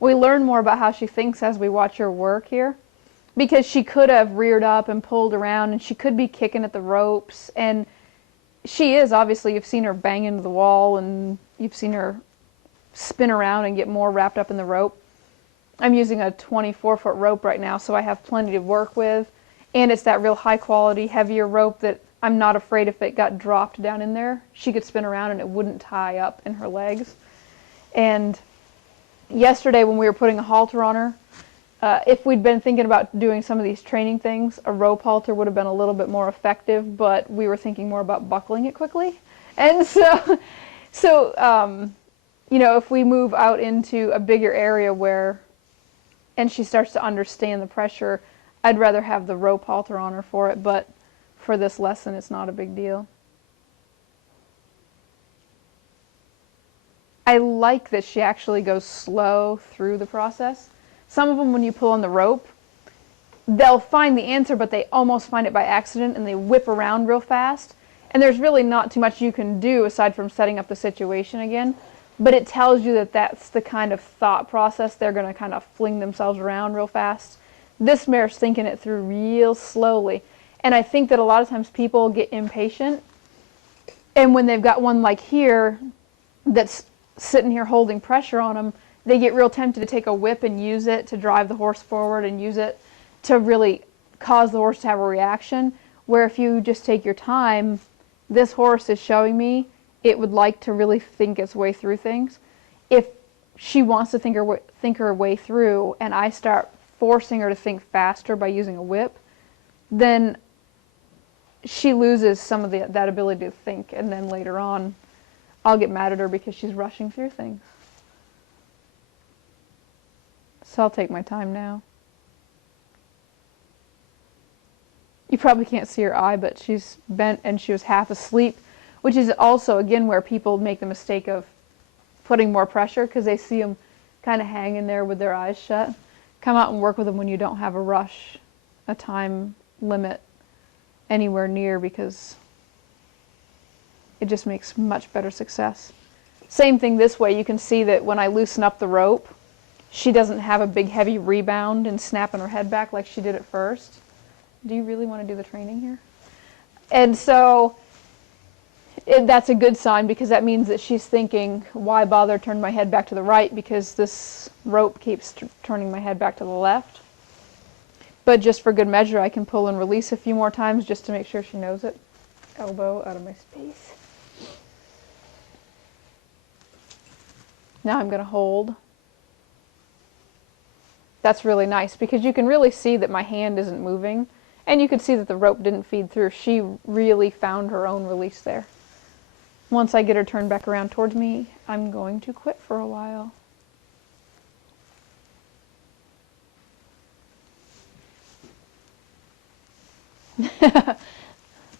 We learn more about how she thinks as we watch her work here, because she could have reared up and pulled around, and she could be kicking at the ropes, and she is, obviously. You've seen her bang into the wall, and you've seen her spin around and get more wrapped up in the rope. I'm using a 24-foot rope right now, so I have plenty to work with, and it's that real high quality, heavier rope that I'm not afraid if it got dropped down in there, she could spin around and it wouldn't tie up in her legs. And yesterday when we were putting a halter on her, if we'd been thinking about doing some of these training things, a rope halter would have been a little bit more effective, but we were thinking more about buckling it quickly. And so you know, if we move out into a bigger area and she starts to understand the pressure, I'd rather have the rope halter on her for it, but for this lesson, it's not a big deal. I like that she actually goes slow through the process. Some of them, when you pull on the rope, they'll find the answer, but they almost find it by accident, and they whip around real fast. And there's really not too much you can do aside from setting up the situation again. But it tells you that that's the kind of thought process. They're going to kind of fling themselves around real fast. This mare's thinking it through real slowly. And I think that a lot of times people get impatient. And when they've got one like here that's sitting here holding pressure on them, they get real tempted to take a whip and use it to drive the horse forward and use it to really cause the horse to have a reaction. Where if you just take your time, this horse is showing me it would like to really think its way through things. If she wants to think her way through, and I start forcing her to think faster by using a whip, then she loses some of that ability to think, and then later on I'll get mad at her because she's rushing through things. So I'll take my time now. You probably can't see her eye, but she's bent and she was half asleep, which is also, again, where people make the mistake of putting more pressure because they see them kind of hanging there with their eyes shut. Come out and work with them when you don't have a rush, a time limit anywhere near, because it just makes much better success. Same thing this way. You can see that when I loosen up the rope, she doesn't have a big heavy rebound and snapping her head back like she did at first. Do you really want to do the training here? And so that's a good sign, because that means that she's thinking, why bother turn my head back to the right, because this rope keeps turning my head back to the left. But just for good measure, I can pull and release a few more times just to make sure she knows it. Elbow out of my space. Now I'm going to hold. That's really nice, because you can really see that my hand isn't moving, and you can see that the rope didn't feed through. She really found her own release there. Once I get her turned back around towards me, I'm going to quit for a while.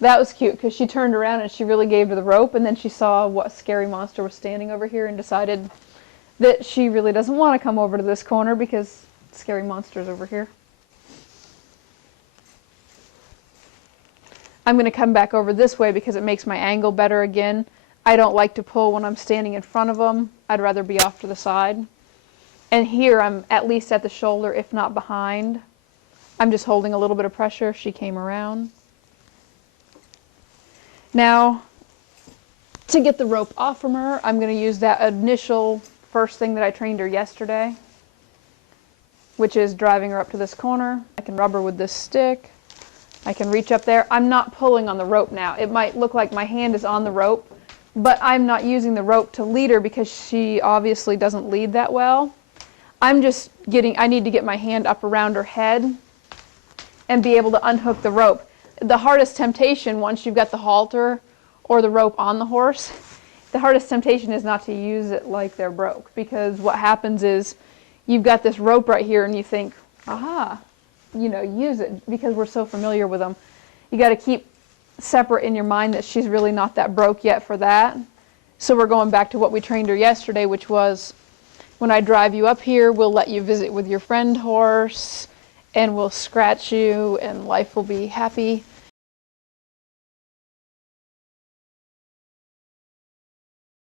That was cute, because she turned around and she really gave her the rope, and then she saw what scary monster was standing over here and decided that she really doesn't want to come over to this corner because scary monster's over here. I'm going to come back over this way because it makes my angle better again. I don't like to pull when I'm standing in front of them. I'd rather be off to the side. And here I'm at least at the shoulder, if not behind. I'm just holding a little bit of pressure. She came around. Now, to get the rope off from her, I'm going to use that initial first thing that I trained her yesterday, which is driving her up to this corner. I can rub her with this stick. I can reach up there. I'm not pulling on the rope now. It might look like my hand is on the rope, but I'm not using the rope to lead her because she obviously doesn't lead that well. I'm just I need to get my hand up around her head and be able to unhook the rope. The hardest temptation, once you've got the halter or the rope on the horse, the hardest temptation is not to use it like they're broke, because what happens is you've got this rope right here and you think, aha, use it, because we're so familiar with them. You got to keep separate in your mind that she's really not that broke yet for that. So we're going back to what we trained her yesterday, which was, when I drive you up here, we'll let you visit with your friend horse, and we'll scratch you, and life will be happy.